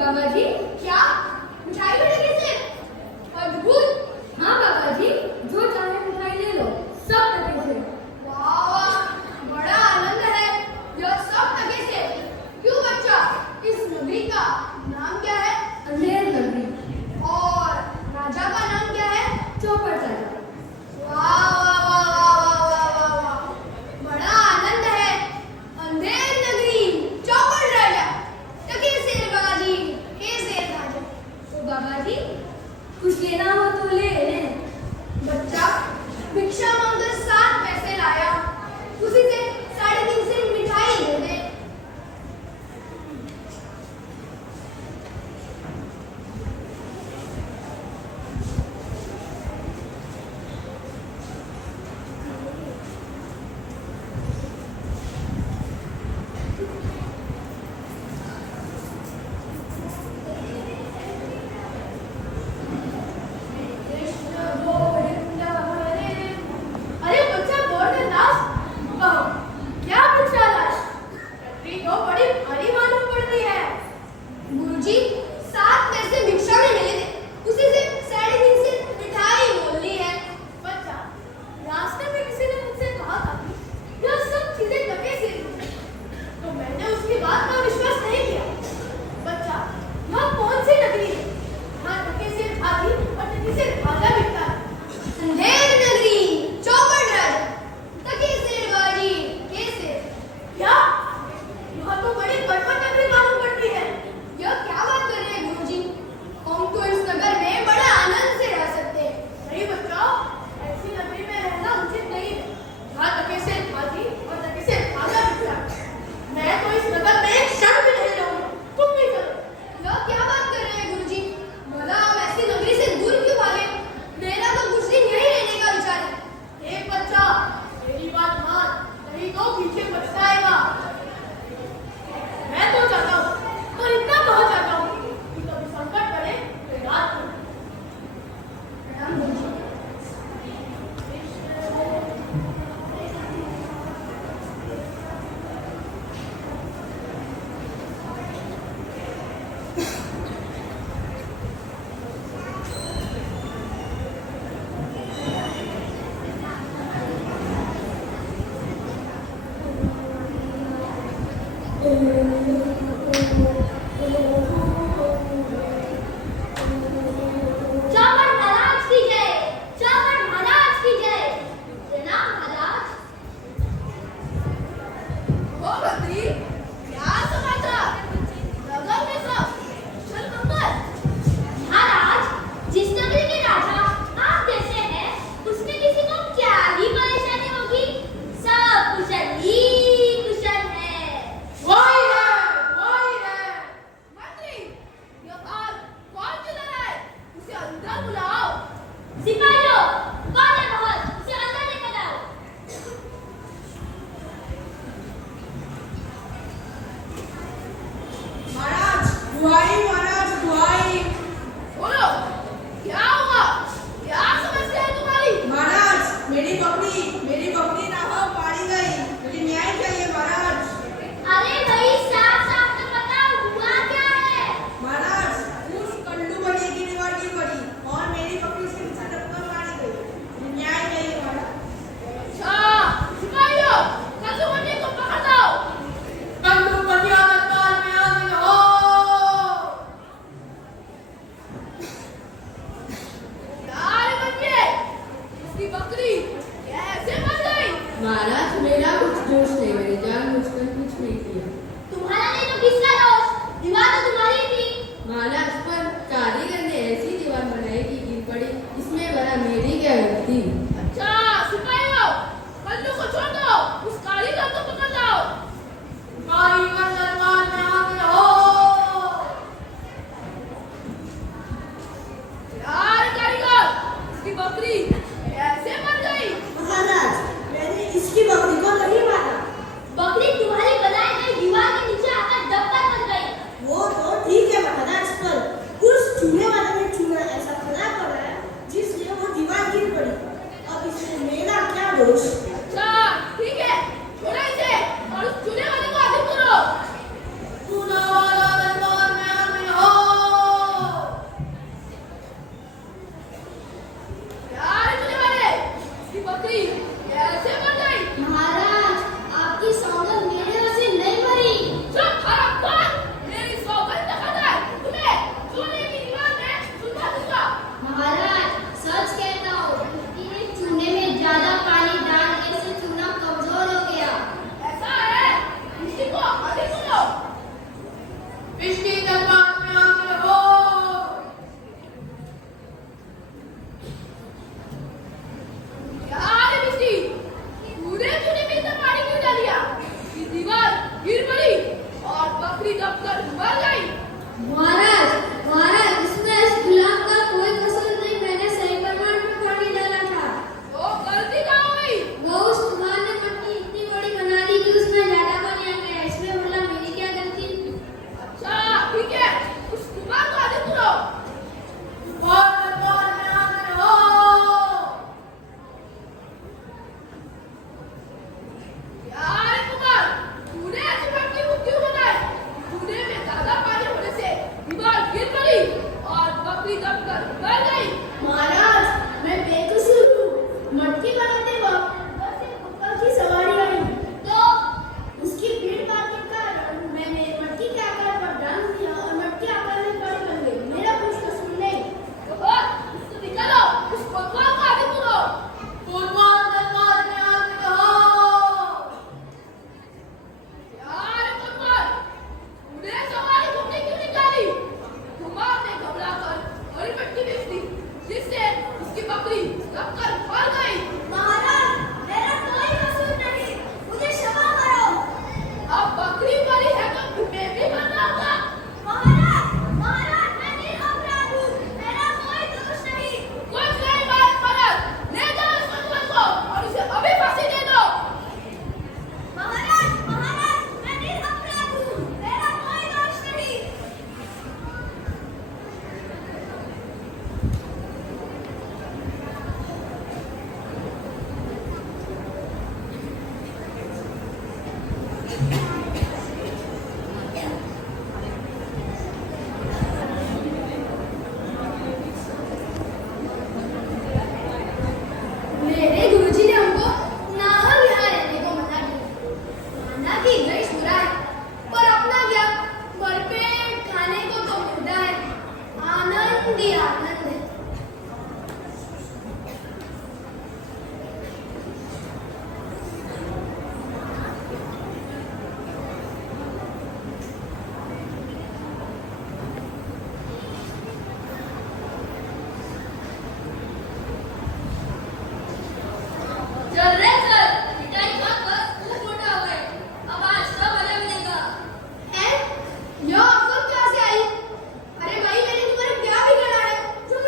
बाबा जी। क्या मिठाई मिलेगी से? अद्भुत। हाँ बाबा जी, जो चाहे मिठाई ले लो, सब टके से। वाह, बड़ा आनंद है। यह सब टके से। क्यों बच्चा, इस नगरी का नाम क्या है? अंधेर नगरी। और राजा का नाम क्या है? चौपड़ राजा। वाह वाह वाह वाह वाह वाह वाह, बड़ा आनंद है। अंधेर नगरी, चौपड़ राजा, टके शेर बाबा जी, हे शेर राजा। तो बाबा जी, कुछ लेना हो तो ले लें। बच्चा भिक्षा मांगकर 7 पैसे लाया, उसी से 3.5 सेर मिठाई ले दे। अरे बच्चा गोवर्धनदास, कहो क्या भिक्षा लाए? टकरी तो बड़ी भारी मालूम पड़ती है। गुरुजी 7 पैसे भिक्षा में ले दे, उसी से 3.5 सेर मिठाई मोल ली है। बच्चा, रास्ते में किसी ने मुझसे कहा था कि यह सब चीजें टके से हैं। तो मैंने उसकी बात का विश्वास नहीं किया। बच्चा, यह कौन सी नगरी है? यहाँ टके से भागी और टके से भागा बिकता है। अंधेर नगरी, चौपड़ राजा, टके शेर बाजी, के शेर। क्या? यह तो बड़ी बड़पन नगरी मालूम पड़ती है। यह क्या बात कर रहे हैं गुरुजी? हम तो इस नगर में बड़े आनंद से रह सकते हैं। नहीं बच्चा, ऐसी नगरी में रहना उचित नहीं है। यहाँ टके से भागी और टके से भागा बिकता है। मैं तो इस नगर में एक क्षण भी नहीं रहूंगा। तुम भी चलो। यह क्या बात कर रहे हैं गुरुजी? भला हम ऐसी नगरी से दूर क्यों भागे? मेरा तो कुछ दिन यही रहने का विचार है। एक बच्चा, मेरी बात मान, नहीं तो पीछे पछताएगा। मैं तो चाहता हूँ, तो इतना कहो चाहता हूँ कि कभी संकट पड़े तो याद करो। प्रणाम गुरुजी। चौपड़ महाराज की जय, चौपड़ महाराज की जय। प्रणाम महाराज। ओ मंत्री, क्या समाचार? नगर में सब कुशल मंगल? महाराज, जिस नगरी के राजा आप जैसे हैं, उसमें किसी को क्या ही परेशानी होगी? सब कुशल ही कुशल है। वही है। मंत्री, यह कार कौन चला रहा है? उसे अंदर बुलाओ। सिपाहियों, कौन है बहुत? उसे अंदर लेकर आओ। महाराज दुहाई। बोलो, क्या हुआ? क्या समस्या है तुम्हारी? महाराज मेरी बकरी नाहक मारी गई, मुझे न्याय चाहिए महाराज। अरे भाई, साफ साफ तो बताओ, हुआ क्या है? महाराज उस कल्लू बड़े की दीवार गिर पड़ी और मेरी बकरी उसके सड़क पर मारी गई, मुझे न्याय चाहिए महाराज। अच्छा, सिपाहियों, कल्लू बंदी को पकड़ लाओ। कल्लू बंदिया दरबार में हाजिर हो। यार बच्चे, उसकी बकरी कैसे मर गई? महाराज मेरा कुछ दोष नहीं, मैंने जानबूझकर कुछ नहीं किया। तुम्हारा नहीं तो किसका दोष? दीवार तो तुम्हारी थी। महाराज पर कारीगर ने ऐसी दीवार बनाई कि गिर पड़ी, इसमें बड़ा मेरी क्या गलती? अच्छा सिपाहियों, कल्लू को छोड़ दो, उस कारीगर को पकड़ लाओ। कारीगर दरबार में हाजिर हो। यार कारीगर, उसकी बकरी कैसे मर गई? महाराज मैंने इसकी बकरी को नहीं मारा, बकरी तुम्हारी बनाई गई दीवार के नीचे आकर दबकर मर गई। वो तो ठीक है महाराज, पर मर गई। महाराज, महाराज, इसमें इस गुलाम का कोई कसूर नहीं। मैंने सही प्रमाण में पानी डाला था। वो गलती कहाँ हुई? वो उस कुम्हार ने मटकी इतनी बड़ी बना दी कि उसमें ज्यादा पानी आ गया। इसमें बोला मेरी क्या गलती? अच्छा ठीक है, उस कुमार को आगे बुलाओ। और दरबार में हाजिर हो। यार कुमार, तूने ऐसी मटकी को क्यों बनाई? तूने में ज्यादा पानी होने से दीवार गिर पड़ी और बकरी दबकर मर गई। महाराज, मैं बेकसूर हूँ। मटकी बनाते वक्त बस एक कुत्ता की सवारी आई, तो उसकी भीड़ भाड़ कर मैंने मटकी के आकार पर डांस दिया और मटकी आकार में बड़ी बन गई। मेरा कुछ कसूर नहीं। तो निकलो, उस कोतवाल को आगे बुलाओ। कोतवाल दरबार में हाजिर हो। यार कोतवाल, तूने सवारी घूमने क्यों निकाली? कुमार ने घबराकर बड़ी मटकी बेच दी, जिससे उसकी बकरी दबकर मर गई। महाराज, मेरा कोई कसूर नहीं, मुझे क्षमा करो। अब बकरी मरी है तो तुम्हें भी मरना होगा। महाराज, महाराज, मैं निरपराध हूँ, मेरा कोई दोष नहीं। कुछ नहीं बात मरद, ले जाओ इस कोतवाल को और इसे अभी फांसी दे दो। महाराज, महाराज, मैं निरपराध हूँ, मेरा कोई दोष नहीं। मेरे गुरुजी ने हमको नाहक यहाँ रहने को मना किया। माना कि गैस बुरा है, पर अपना क्या, भरपेट खाने को तो मिलता है। आनंद ही आनंद है। चल रे चल, मिठाई खाकर मुंह मोटा हो गए। अब आज सब मजा मिलेगा। हैं? यह अकल कहाँ से आई? अरे भाई, मैंने तुम्हारा क्या बिगाड़ा है जो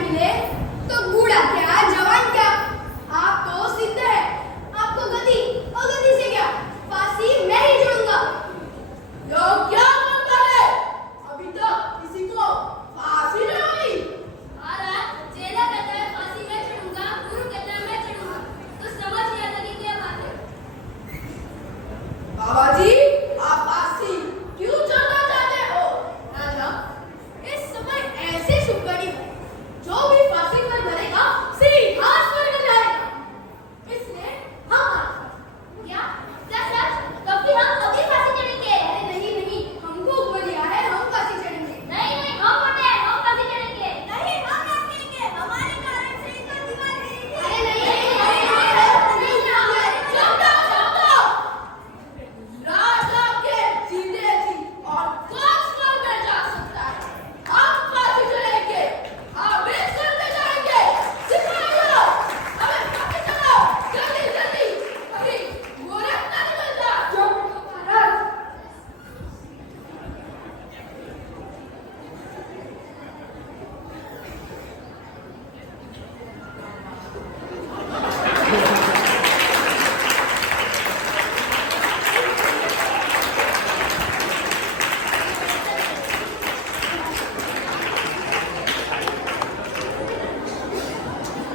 मिले